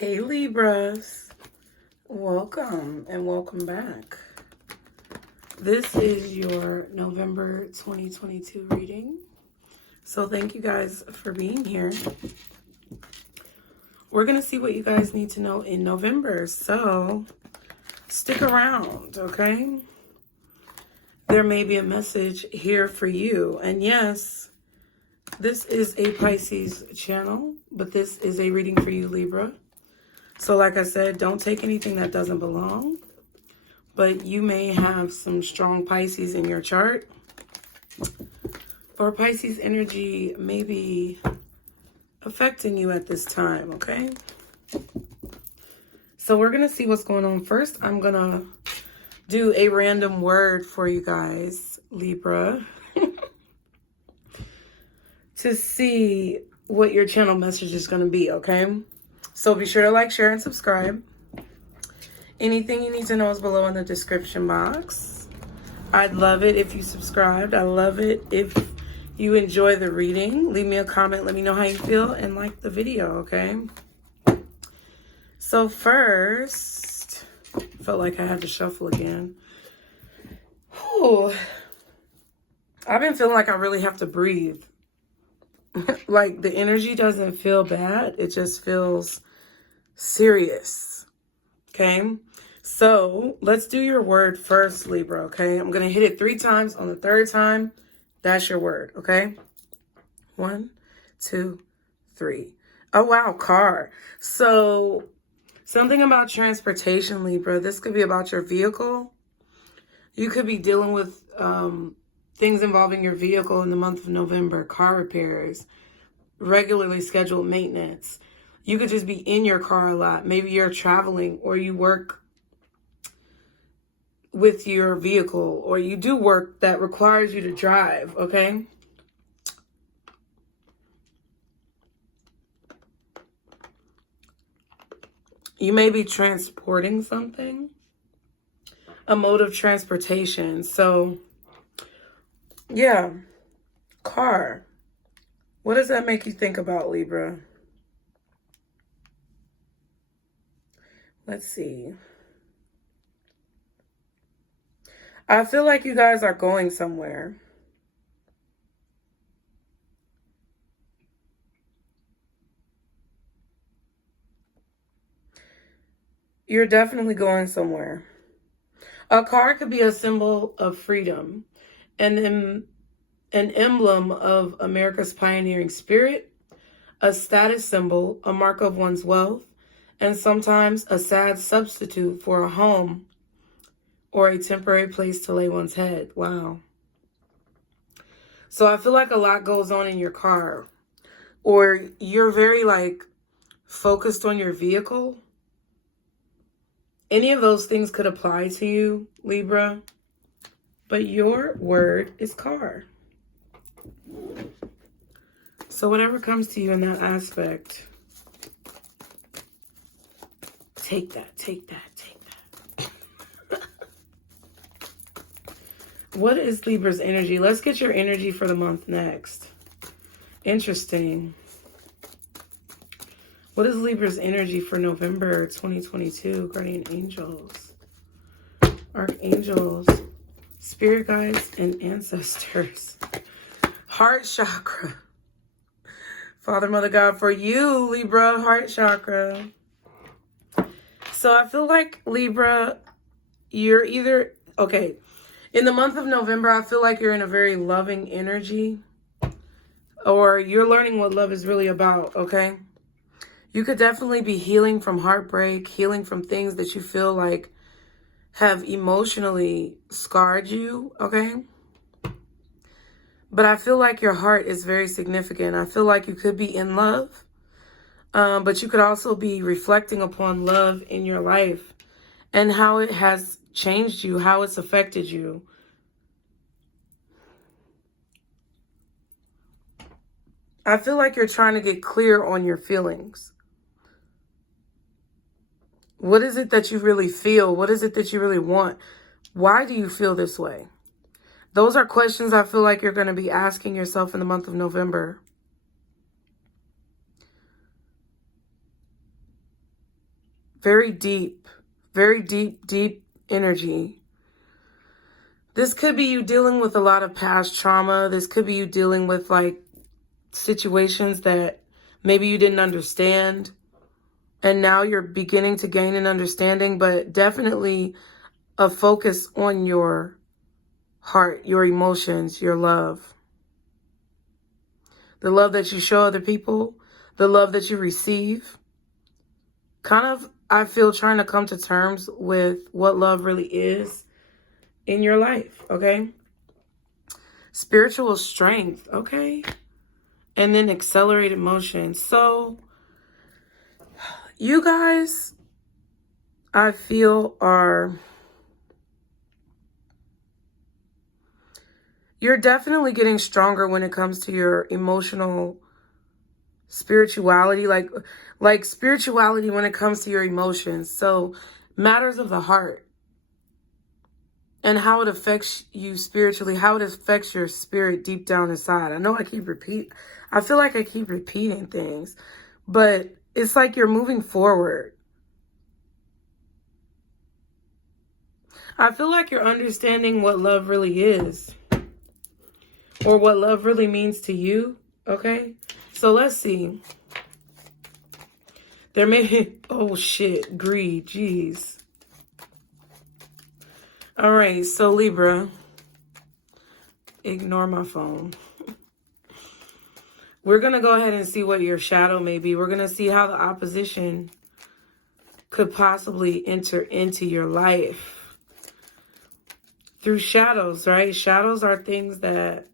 Hey Libras, welcome and welcome back. This is your November 2022 reading. So thank you guys for being here. We're going to see what you guys need to know in November. So stick around, okay? There may be a message here for you. And yes, this is a Pisces channel, but this is a reading for you, Libra. So like I said, don't take anything that doesn't belong, but you may have some strong Pisces in your chart, or Pisces energy may be affecting you at this time, okay? So we're going to see what's going on. First, I'm going to do a random word for you guys, Libra, to see what your channel message is going to be, okay? So be sure to like, share, and subscribe. Anything you need to know is below in the description box. I'd love it if you subscribed. I love it if you enjoy the reading. Leave me a comment. Let me know how you feel and like the video, okay? So first, felt like I had to shuffle again. Whew. I've been feeling like I really have to breathe. Like the energy doesn't feel bad. It just feels serious. Okay. So let's do your word first, Libra. Okay. I'm going to hit it 3 times. On the 3rd time, that's your word. Okay. 1, 2, 3. Oh, wow. Car. So something about transportation, Libra. This could be about your vehicle. You could be dealing with things involving your vehicle in the month of November. Car repairs, regularly scheduled maintenance. You could just be in your car a lot. Maybe you're traveling, or you work with your vehicle, or you do work that requires you to drive, okay? You may be transporting something, a mode of transportation. So, yeah, car. What does that make you think about, Libra? Let's see. I feel like you guys are going somewhere. You're definitely going somewhere. A car could be a symbol of freedom, and then an emblem of America's pioneering spirit, a status symbol, a mark of one's wealth, and sometimes a sad substitute for a home or a temporary place to lay one's head. Wow. So I feel like a lot goes on in your car, or you're very focused on your vehicle. Any of those things could apply to you, Libra, but your word is car. So whatever comes to you in that aspect, take that, take that, take that. What is Libra's energy? Let's get your energy for the month next. Interesting. What is Libra's energy for November 2022? Guardian angels, archangels, spirit guides, and ancestors. Heart chakra. Father, Mother, God, for you, Libra, heart chakra. So I feel like, Libra, you're either, okay, in the month of November, I feel like you're in a very loving energy, or you're learning what love is really about, okay? You could definitely be healing from heartbreak, healing from things that you feel like have emotionally scarred you, okay? But I feel like your heart is very significant. I feel like you could be in love, but you could also be reflecting upon love in your life and how it has changed you, how it's affected you. I feel like you're trying to get clear on your feelings. What is it that you really feel? What is it that you really want? Why do you feel this way? Those are questions I feel like you're going to be asking yourself in the month of November. Very deep, deep energy. This could be you dealing with a lot of past trauma. This could be you dealing with like situations that maybe you didn't understand. And now you're beginning to gain an understanding, but definitely a focus on your heart, your emotions, your love. The love that you show other people, the love that you receive. Kind of, I feel, trying to come to terms with what love really is in your life, okay? Spiritual strength, okay? And then accelerated motion. So, you guys, I feel you're definitely getting stronger when it comes to your emotional spirituality, like spirituality when it comes to your emotions. So matters of the heart and how it affects you spiritually, how it affects your spirit deep down inside. I know I feel like I keep repeating things, but it's like you're moving forward. I feel like you're understanding what love really is, or what love really means to you, okay? So let's see. There may be, oh shit, greed, jeez. All right, so Libra, ignore my phone. We're going to go ahead and see what your shadow may be. We're going to see how the opposition could possibly enter into your life through shadows, right? Shadows are things that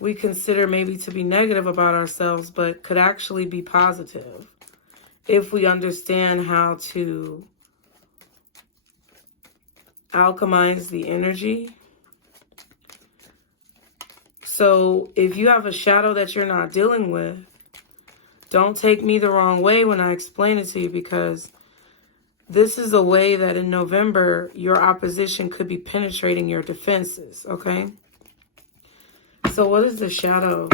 we consider maybe to be negative about ourselves, but could actually be positive if we understand how to alchemize the energy. So if you have a shadow that you're not dealing with, don't take me the wrong way when I explain it to you, because this is a way that in November, your opposition could be penetrating your defenses, okay? So what is the shadow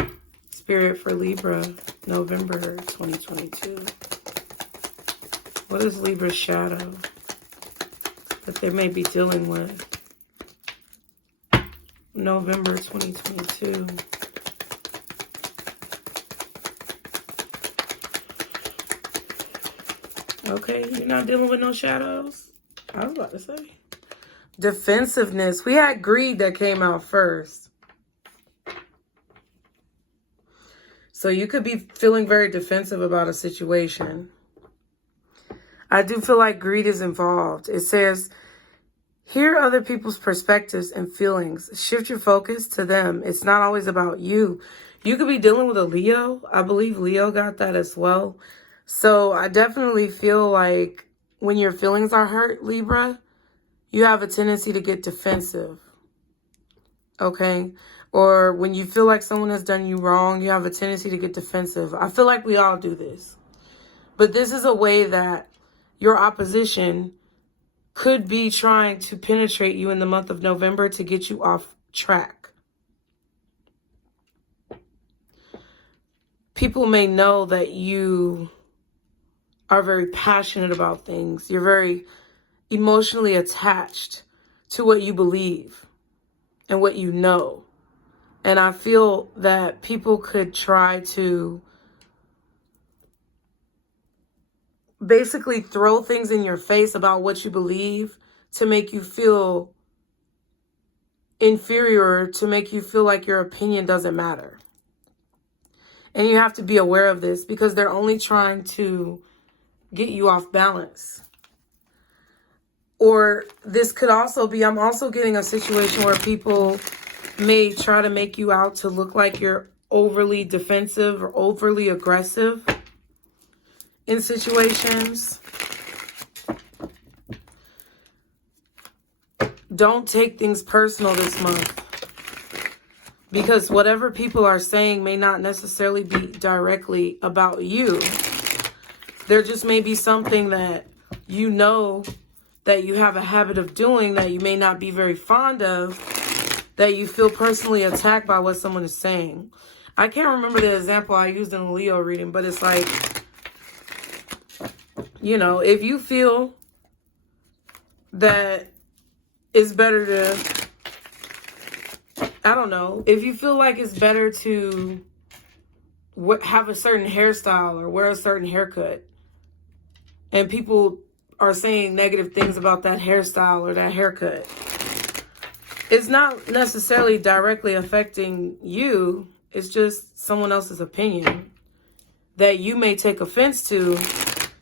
spirit for Libra, November 2022? What is Libra's shadow that they may be dealing with? November 2022. Okay, you're not dealing with no shadows? I was about to say. Defensiveness. We had greed that came out first. So you could be feeling very defensive about a situation. I do feel like greed is involved. It says, hear other people's perspectives and feelings. Shift your focus to them. It's not always about you. You could be dealing with a Leo. I believe Leo got that as well. So I definitely feel like when your feelings are hurt, Libra, you have a tendency to get defensive. Okay? Or when you feel like someone has done you wrong, you have a tendency to get defensive. I feel like we all do this. But this is a way that your opposition could be trying to penetrate you in the month of November to get you off track. People may know that you are very passionate about things. You're very emotionally attached to what you believe and what you know. And I feel that people could try to basically throw things in your face about what you believe to make you feel inferior, to make you feel like your opinion doesn't matter. And you have to be aware of this, because they're only trying to get you off balance. Or this could also be, I'm also getting a situation where people may try to make you out to look like you're overly defensive or overly aggressive in situations. Don't take things personal this month, because whatever people are saying may not necessarily be directly about you. There just may be something that you know that you have a habit of doing that you may not be very fond of, that you feel personally attacked by what someone is saying. I can't remember the example I used in the Leo reading, but it's like You know, if you feel that it's better to, I don't know, if you feel like it's better to have a certain hairstyle or wear a certain haircut, and people are saying negative things about that hairstyle or that haircut, it's not necessarily directly affecting you. It's just someone else's opinion that you may take offense to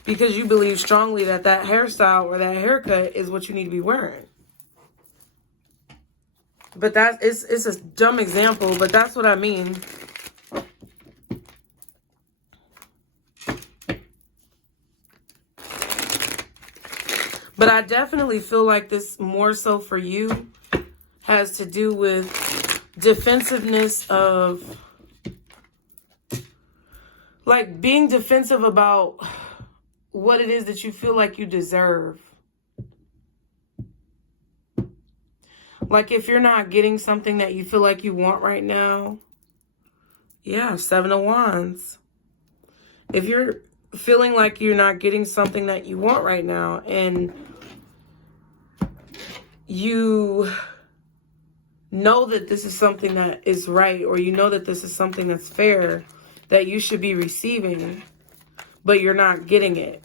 because you believe strongly that that hairstyle or that haircut is what you need to be wearing. But it's a dumb example, but that's what I mean. But I definitely feel like this more so for you has to do with defensiveness of, like, being defensive about what it is that you feel like you deserve. Like, if you're not getting something that you feel like you want right now, yeah, 7 of Wands. If you're feeling like you're not getting something that you want right now, and you know that this is something that is right, or you know that this is something that's fair, that you should be receiving, but you're not getting it.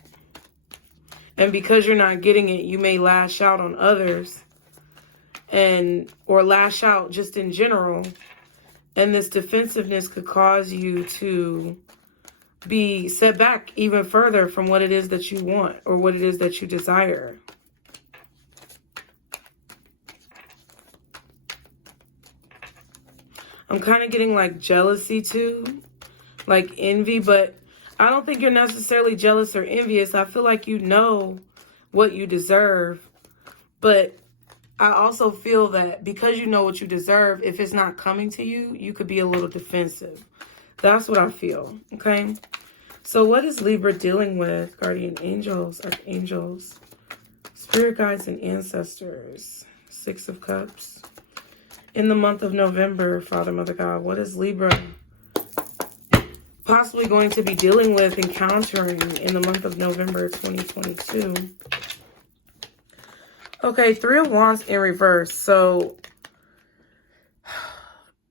And because you're not getting it, you may lash out on others, or lash out just in general. And this defensiveness could cause you to be set back even further from what it is that you want or what it is that you desire. I'm kind of getting like jealousy too, like envy, but I don't think you're necessarily jealous or envious. I feel like you know what you deserve, but I also feel that because you know what you deserve, if it's not coming to you, you could be a little defensive. That's what I feel, okay? So what is Libra dealing with? Guardian angels, archangels, spirit guides, and ancestors. 6 of Cups. In the month of November, Father, Mother, God, what is Libra possibly going to be dealing with, encountering in the month of November 2022? Okay, 3 of Wands in reverse. So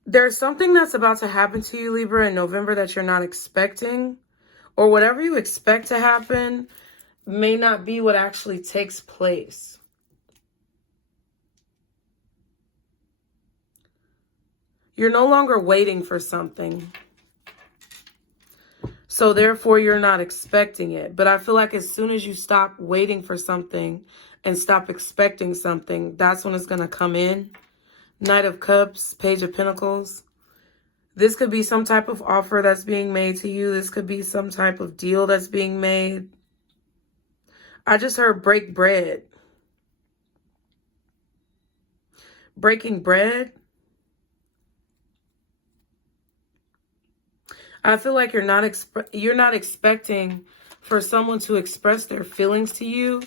there's something that's about to happen to you, Libra, in November that you're not expecting. Or whatever you expect to happen may not be what actually takes place. You're no longer waiting for something. So therefore, you're not expecting it. But I feel like as soon as you stop waiting for something and stop expecting something, that's when it's going to come in. Knight of Cups, Page of Pentacles. This could be some type of offer that's being made to you. This could be some type of deal that's being made. I just heard break bread. Breaking bread. I feel like you're not expecting for someone to express their feelings to you.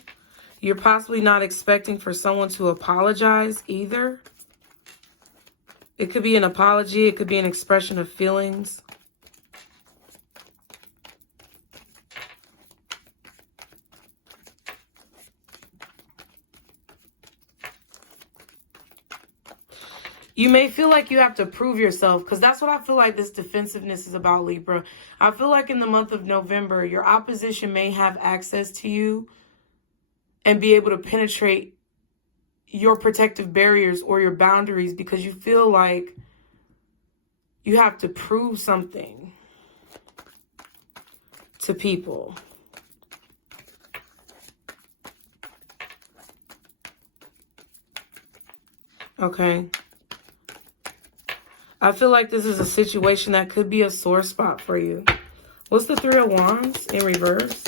You're possibly not expecting for someone to apologize either. It could be an apology. It could be an expression of feelings. You may feel like you have to prove yourself, because that's what I feel like this defensiveness is about, Libra. I feel like in the month of November, your opposition may have access to you and be able to penetrate your protective barriers or your boundaries because you feel like you have to prove something to people. Okay. I feel like this is a situation that could be a sore spot for you. What's the 3 of Wands in reverse?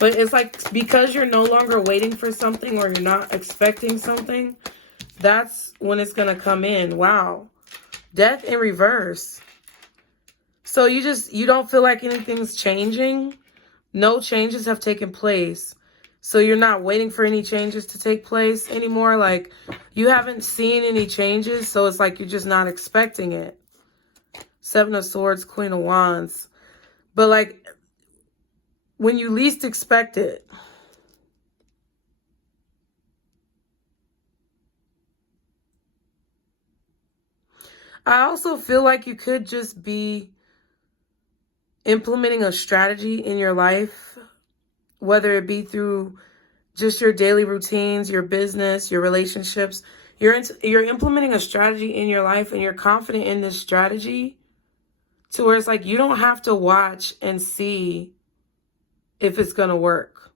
But it's like because you're no longer waiting for something or you're not expecting something, that's when it's going to come in. Wow. Death in reverse. So you don't feel like anything's changing. No changes have taken place. So you're not waiting for any changes to take place anymore. Like you haven't seen any changes. So it's like you're just not expecting it. 7 of Swords, Queen of Wands. But like when you least expect it. I also feel like you could just be implementing a strategy in your life, whether it be through just your daily routines, your business, your relationships. You're implementing a strategy in your life, and you're confident in this strategy to where it's like you don't have to watch and see if it's going to work.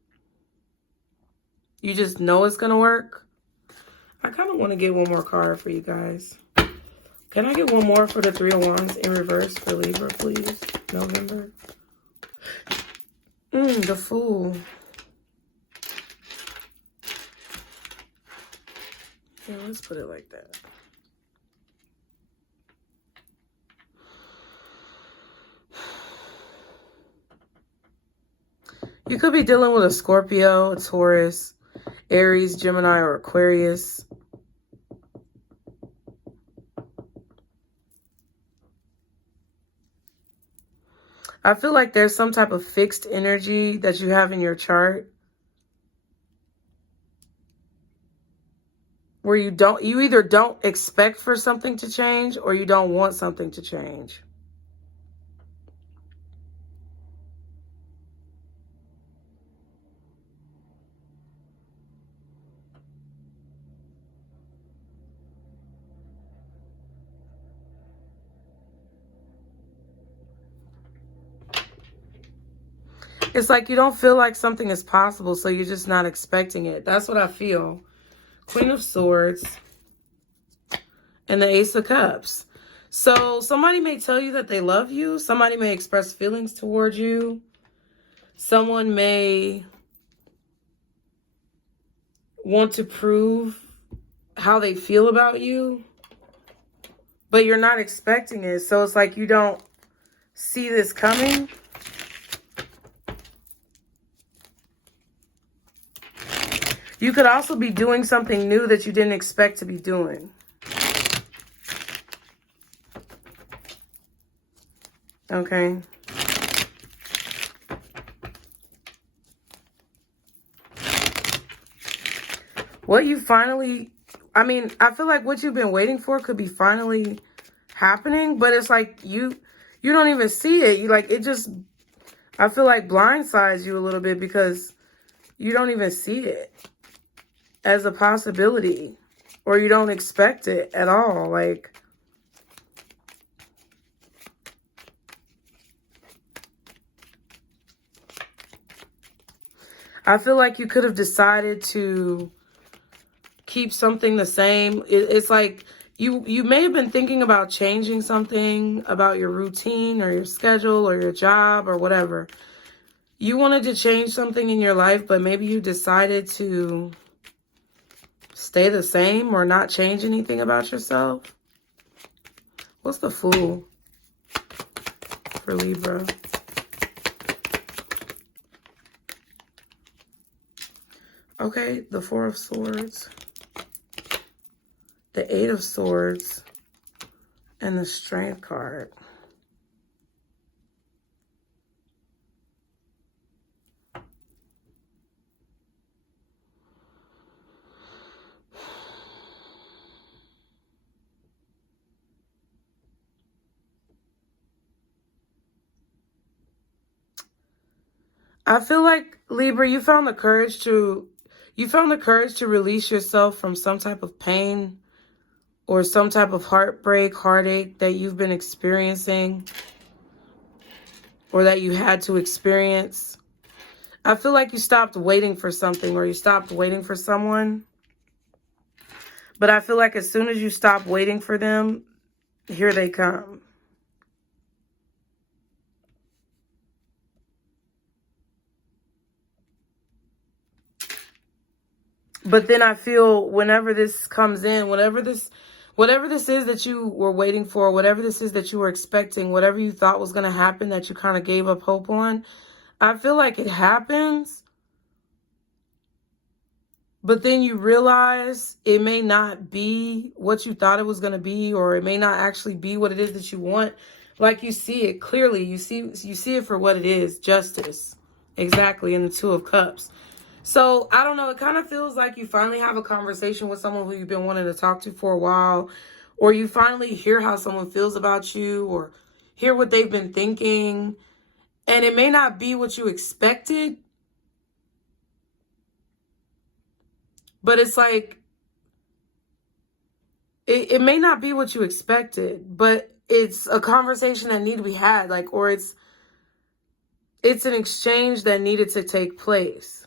You just know it's going to work. I kind of want to get one more card for you guys. Can I get one more for the Three of Wands in reverse for Libra, please? November. The Fool. Yeah, let's put it like that. You could be dealing with a Scorpio, a Taurus, Aries, Gemini, or Aquarius. I feel like there's some type of fixed energy that you have in your chart where you either don't expect for something to change or you don't want something to change. It's like you don't feel like something is possible, so you're just not expecting it. That's what I feel. Queen of Swords and the Ace of Cups. So somebody may tell you that they love you. Somebody may express feelings towards you. Someone may want to prove how they feel about you, but you're not expecting it. So it's like you don't see this coming. You could also be doing something new that you didn't expect to be doing. Okay. What you finally, I mean, I feel like what you've been waiting for could be finally happening, but it's like you don't even see it. You like, it just, I feel like blindsides you a little bit because you don't even see it as a possibility, or you don't expect it at all. Like, I feel like you could have decided to keep something the same. It's like you may have been thinking about changing something about your routine or your schedule or your job or whatever. You wanted to change something in your life, but maybe you decided to stay the same or not change anything about yourself. What's the Fool for Libra? Okay, the Four of Swords, the Eight of Swords, and the Strength card. I feel like, Libra, you found the courage to release yourself from some type of pain or some type of heartbreak, heartache that you've been experiencing or that you had to experience. I feel like you stopped waiting for something or you stopped waiting for someone. But I feel like as soon as you stop waiting for them, here they come. But then I feel whenever this comes in, whatever this is that you were waiting for, whatever this is that you were expecting, whatever you thought was going to happen that you kind of gave up hope on, I feel like it happens. But then you realize it may not be what you thought it was going to be, or it may not actually be what it is that you want. Like, you see it clearly. You see it for what it is, justice. Exactly, and the Two of Cups. So, I don't know, it kind of feels like you finally have a conversation with someone who you've been wanting to talk to for a while, or you finally hear how someone feels about you, or hear what they've been thinking, and it may not be what you expected, but it's like, it may not be what you expected, but it's a conversation that needs to be had, like, or it's an exchange that needed to take place.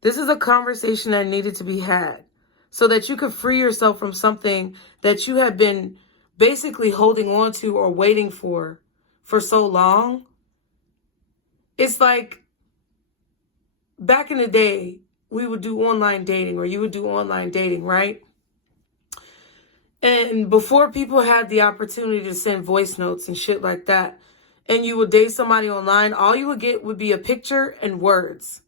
This is a conversation that needed to be had so that you could free yourself from something that you have been basically holding on to or waiting for so long. It's like back in the day, we would do online dating, or you would do online dating, right? And before people had the opportunity to send voice notes and shit like that, and you would date somebody online, all you would get would be a picture and words.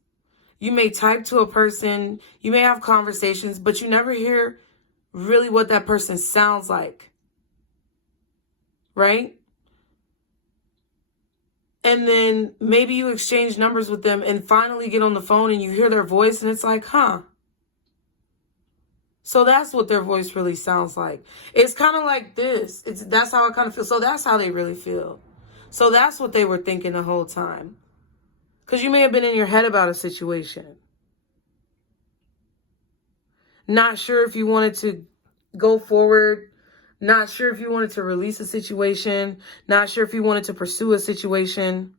You may type to a person, you may have conversations, but you never hear really what that person sounds like, right? And then maybe you exchange numbers with them and finally get on the phone and you hear their voice and it's like, huh. So that's what their voice really sounds like. It's kind of like this. That's how I kind of feel. So that's how they really feel. So that's what they were thinking the whole time. Because you may have been in your head about a situation. Not sure if you wanted to go forward. Not sure if you wanted to release a situation. Not sure if you wanted to pursue a situation.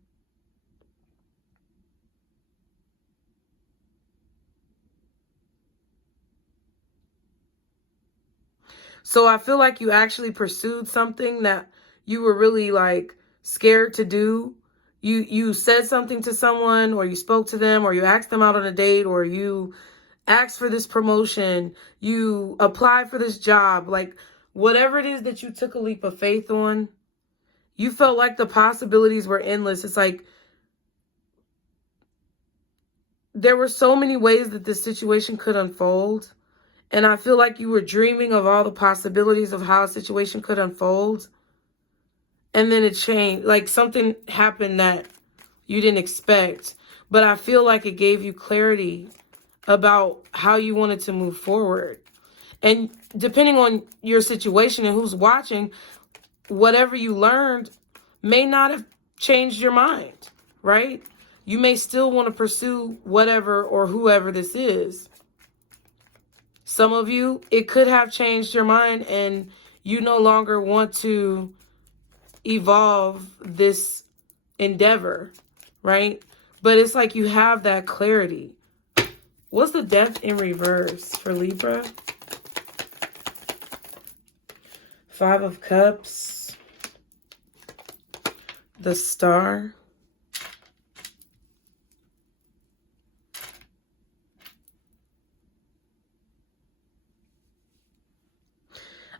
So I feel like you actually pursued something that you were really like scared to do. You said something to someone, or you spoke to them, or you asked them out on a date, or you asked for this promotion, you applied for this job, like whatever it is that you took a leap of faith on, you felt like the possibilities were endless. It's like there were so many ways that this situation could unfold. And I feel like you were dreaming of all the possibilities of how a situation could unfold. And then it changed, like something happened that you didn't expect. But I feel like it gave you clarity about how you wanted to move forward. And depending on your situation and who's watching, whatever you learned may not have changed your mind, right? You may still want to pursue whatever or whoever this is. Some of you, it could have changed your mind and you no longer want to evolve this endeavor, right? But it's like you have that clarity. What's the Death in reverse for Libra? Five of Cups. The Star.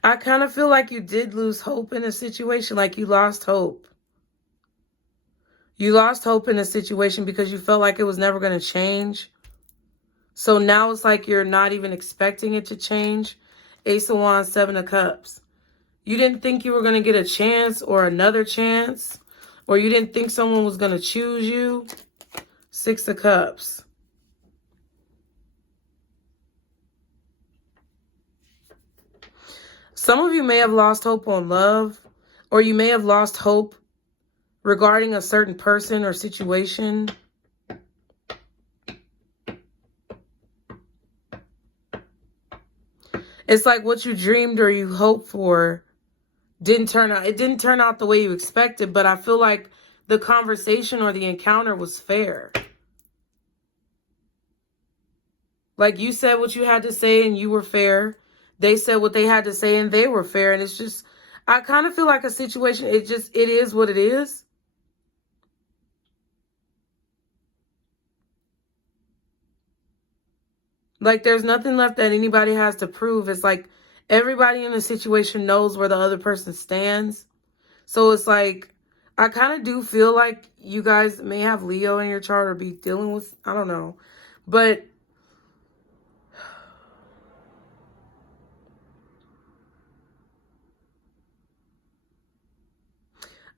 I kind of feel like you did lose hope in a situation, like you lost hope. You lost hope in a situation because you felt like it was never going to change. So now it's like you're not even expecting it to change. Ace of Wands, Seven of Cups. You didn't think you were going to get a chance or another chance, or you didn't think someone was going to choose you. Six of Cups. Some of you may have lost hope on love, or you may have lost hope regarding a certain person or situation. It's like what you dreamed or you hoped for didn't turn out. It didn't turn out the way you expected, but I feel like the conversation or the encounter was fair. Like you said what you had to say and you were fair. They said what they had to say and they were fair. And it's just, I kind of feel like a situation, it is what it is. Like there's nothing left that anybody has to prove. It's like everybody in the situation knows where the other person stands. So it's like, I kind of do feel like you guys may have Leo in your chart or be dealing with, I don't know. But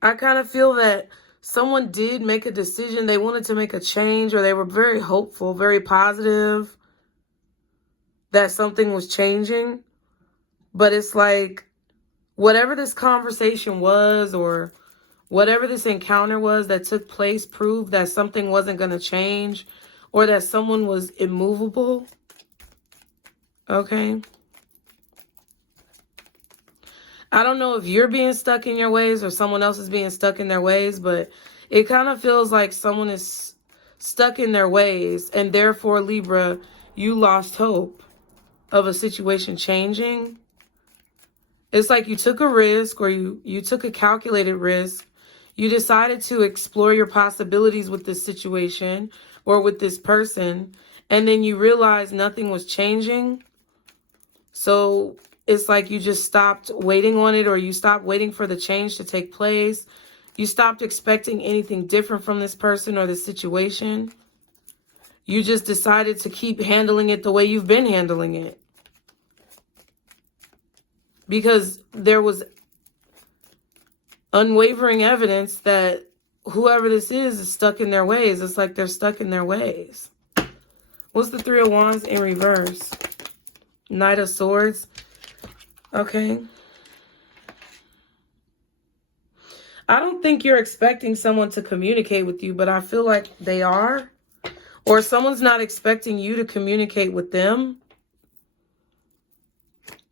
I kind of feel that someone did make a decision. They wanted to make a change, or they were very hopeful, very positive that something was changing. But it's like, whatever this conversation was, or whatever this encounter was that took place, proved that something wasn't going to change, or that someone was immovable. Okay. I don't know if you're being stuck in your ways or someone else is being stuck in their ways, but it kind of feels like someone is stuck in their ways, and therefore, Libra, you lost hope of a situation changing. It's like you took a risk, or you took a calculated risk. You decided to explore your possibilities with this situation or with this person, and then you realized nothing was changing. So it's like you just stopped waiting on it, or you stopped waiting for the change to take place. You stopped expecting anything different from this person or this situation. You just decided to keep handling it the way you've been handling it. Because there was unwavering evidence that whoever this is stuck in their ways. It's like they're stuck in their ways. What's the Three of Wands in reverse? Knight of Swords. Okay. I don't think you're expecting someone to communicate with you, but I feel like they are. Or someone's not expecting you to communicate with them.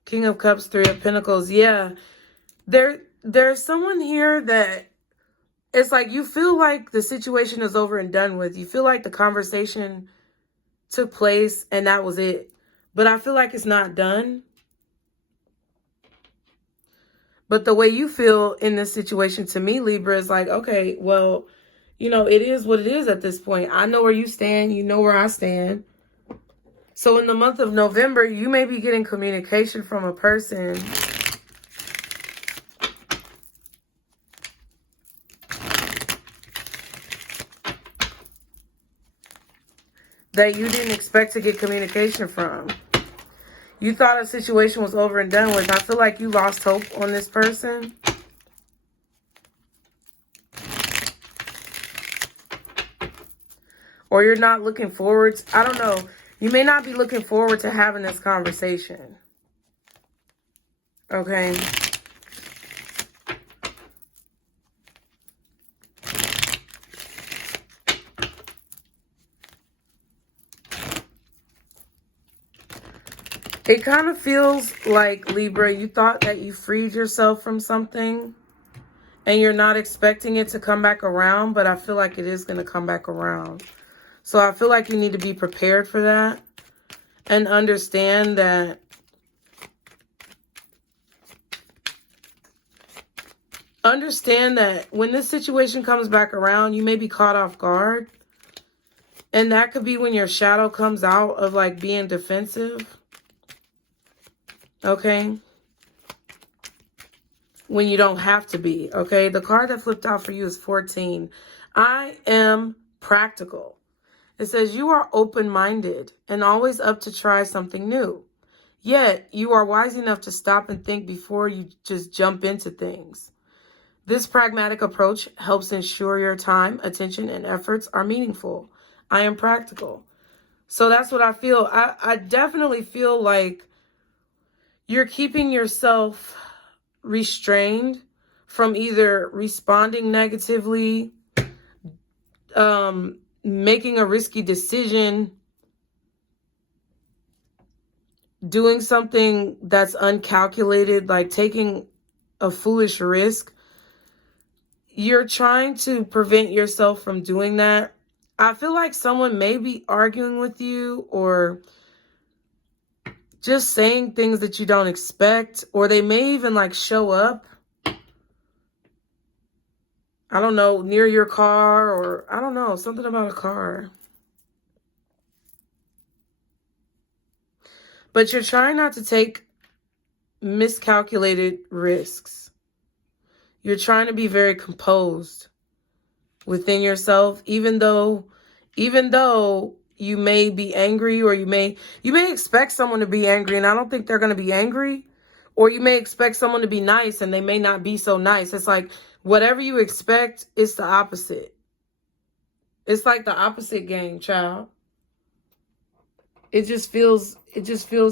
King of Cups, Three of Pentacles. Yeah. There's someone here that it's like you feel like the situation is over and done with. You feel like the conversation took place and that was it. But I feel like it's not done. But the way you feel in this situation, to me, Libra, is like, okay, well, you know, it is what it is at this point. I know where you stand. You know where I stand. So in the month of November, you may be getting communication from a person that you didn't expect to get communication from. You thought a situation was over and done with. I feel like you lost hope on this person. Or you're not looking forward to, I don't know. You may not be looking forward to having this conversation. Okay. It kind of feels like, Libra, you thought that you freed yourself from something and you're not expecting it to come back around, but I feel like it is going to come back around. So I feel like you need to be prepared for that and understand that when this situation comes back around, you may be caught off guard. And that could be when your shadow comes out of like being defensive. Okay. When you don't have to be. Okay. The card that flipped out for you is 14. I am practical. It says you are open-minded and always up to try something new. Yet you are wise enough to stop and think before you just jump into things. This pragmatic approach helps ensure your time, attention, and efforts are meaningful. I am practical. So that's what I feel. I definitely feel like you're keeping yourself restrained from either responding negatively, making a risky decision, doing something that's uncalculated, like taking a foolish risk. You're trying to prevent yourself from doing that. I feel like someone may be arguing with you or just saying things that you don't expect, or they may even like show up, I don't know, near your car, or I don't know, something about a car. But you're trying not to take miscalculated risks. You're trying to be very composed within yourself, even though you may be angry, or you may expect someone to be angry and I don't think they're going to be angry, or you may expect someone to be nice and they may not be so nice. It's like Whatever you expect, it's the opposite. It's like the opposite game, child. It just feels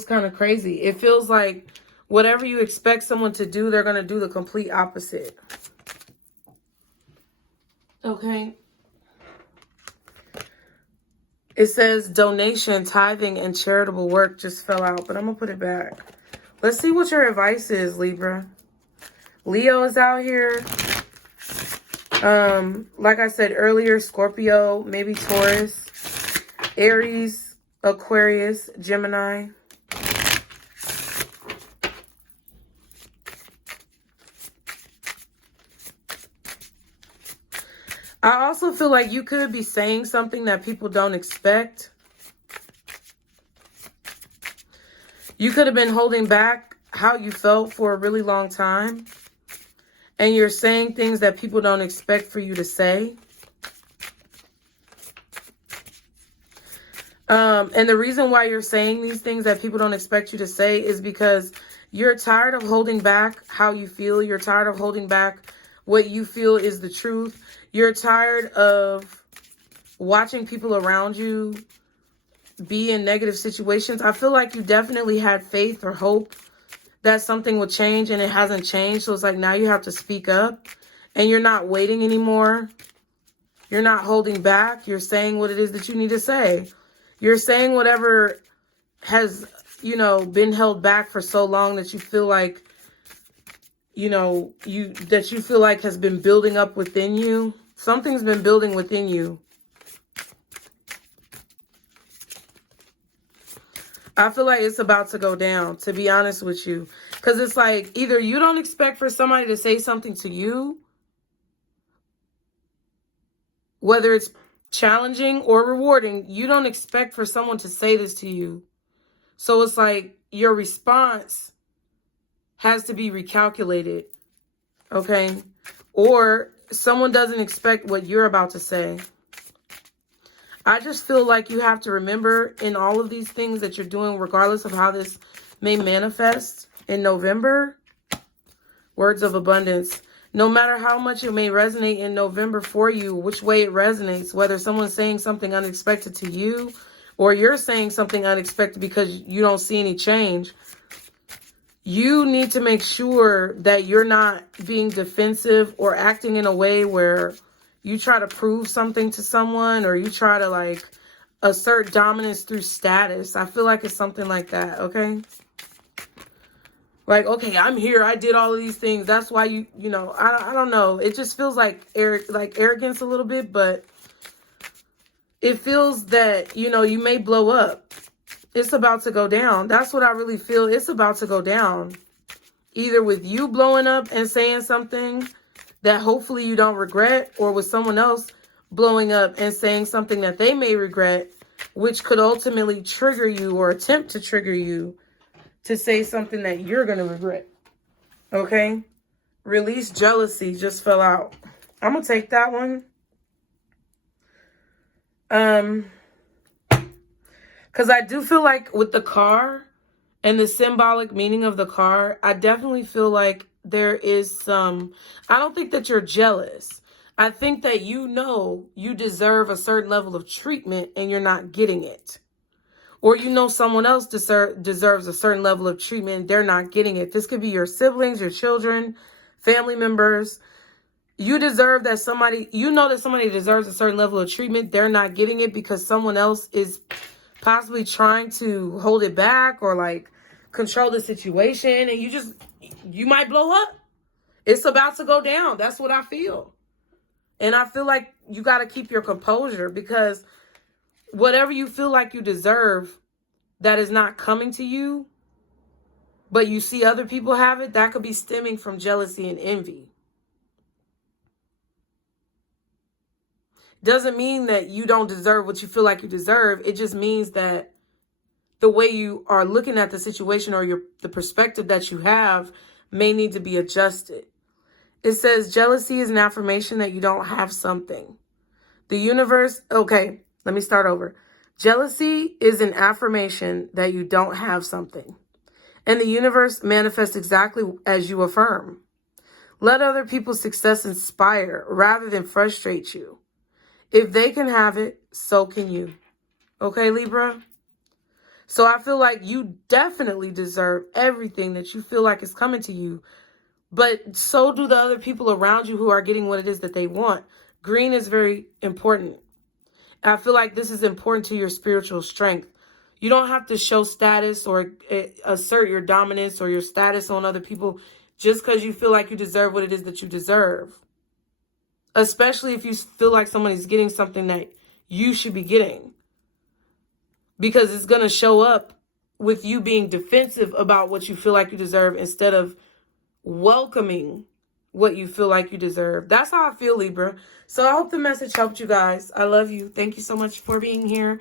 kind of crazy. It feels like whatever you expect someone to do, they're going to do the complete opposite. Okay. It says donation, tithing, and charitable work just fell out, but I'm going to put it back. Let's see what your advice is, Libra. Leo is out here. Like I said earlier, Scorpio, maybe Taurus, Aries, Aquarius, Gemini. I also feel like you could be saying something that people don't expect. You could have been holding back how you felt for a really long time. And you're saying things that people don't expect for you to say. And the reason why you're saying these things that people don't expect you to say is because you're tired of holding back how you feel. You're tired of holding back what you feel is the truth. You're tired of watching people around you be in negative situations. I feel like you definitely had faith or hope that something would change, and it hasn't changed. So it's like now you have to speak up, and you're not waiting anymore. You're not holding back. You're saying what it is that you need to say. You're saying whatever has, been held back for so long that you feel like, that you feel like has been building up within you. Something's been building within you. I feel like it's about to go down, to be honest with you. Because it's like either you don't expect for somebody to say something to you, whether it's challenging or rewarding, you don't expect for someone to say this to you. So it's like your response has to be recalculated, okay? Or someone doesn't expect what you're about to say. I just feel like you have to remember in all of these things that you're doing, regardless of how this may manifest in November, words of abundance. No matter how much it may resonate in November for you, which way it resonates, whether someone's saying something unexpected to you or you're saying something unexpected because you don't see any change, you need to make sure that you're not being defensive or acting in a way where you try to prove something to someone or you try to assert dominance through status. I feel like it's something like that, okay? Like, okay, I'm here. I did all of these things. That's why I don't know. It just feels like arrogance a little bit, but it feels that, you may blow up. It's about to go down. That's what I really feel. It's about to go down. Either with you blowing up and saying something that hopefully you don't regret, or with someone else blowing up and saying something that they may regret, which could ultimately trigger you or attempt to trigger you to say something that you're going to regret. Okay? Release jealousy just fell out. I'm going to take that one. Because I do feel like with the car and the symbolic meaning of the car, I definitely feel like there is some, I don't think that you're jealous. I think that you deserve a certain level of treatment and you're not getting it. Or someone else deserves a certain level of treatment and they're not getting it. This could be your siblings, your children, family members. You deserve that somebody, that somebody deserves a certain level of treatment. They're not getting it because someone else is possibly trying to hold it back or control the situation, and you might blow up. It's about to go down. That's what I feel. And I feel like you got to keep your composure, because whatever you feel like you deserve that is not coming to you, but you see other people have it, that could be stemming from jealousy and envy. Doesn't mean that you don't deserve what you feel like you deserve. It just means that the way you are looking at the situation or the perspective that you have may need to be adjusted. It says jealousy is an affirmation that you don't have something. The universe, okay, let me start over. Jealousy is an affirmation that you don't have something. And the universe manifests exactly as you affirm. Let other people's success inspire rather than frustrate you. If they can have it, so can you. Okay, Libra? So I feel like you definitely deserve everything that you feel like is coming to you. But so do the other people around you who are getting what it is that they want. Green is very important. I feel like this is important to your spiritual strength. You don't have to show status or assert your dominance or your status on other people just because you feel like you deserve what it is that you deserve. Especially if you feel like someone is getting something that you should be getting. Because it's going to show up with you being defensive about what you feel like you deserve instead of welcoming what you feel like you deserve. That's how I feel, Libra. So I hope the message helped you guys. I love you. Thank you so much for being here.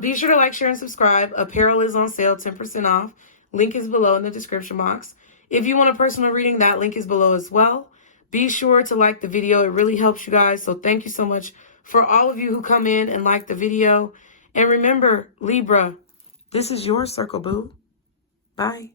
Be sure to like, share, and subscribe. Apparel is on sale, 10% off. Link is below in the description box. If you want a personal reading, that link is below as well. Be sure to like the video. It really helps you guys. So thank you so much for all of you who come in and like the video. And remember, Libra, this is your circle, boo. Bye.